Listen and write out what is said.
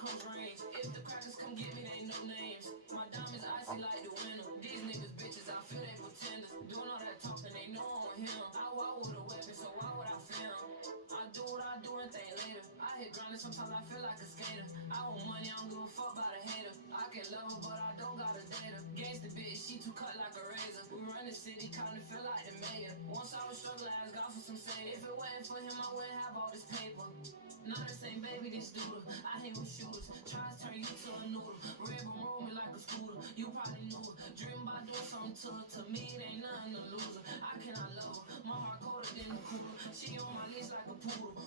close range. If the crackers come get me, they no names. My diamonds icy like the winter. These niggas bitches, I feel they pretenders. Doing all that talking, they know I'm him. I walk with a weapon, so why would I film? I do what I do and think later. I hit grinding, sometimes I feel like a skater. I want money, I don't give a fuck about a hater. I can love her, but I don't gotta date her. Gangsta bitch, she too cut like a razor. We run the city, kinda feel like the mayor. Once I was struggling, I asked God for some say. If it wasn't for him, I wouldn't have all this paper. Not the same baby, this doodle. I hang with shooters, try to turn you to a noodle. Red room roll me like a scooter. You probably knew her. Dream about doing something to her. To me, it ain't nothing to lose her. I cannot love her. My heart colder than the cooler. She on my list like a poodle.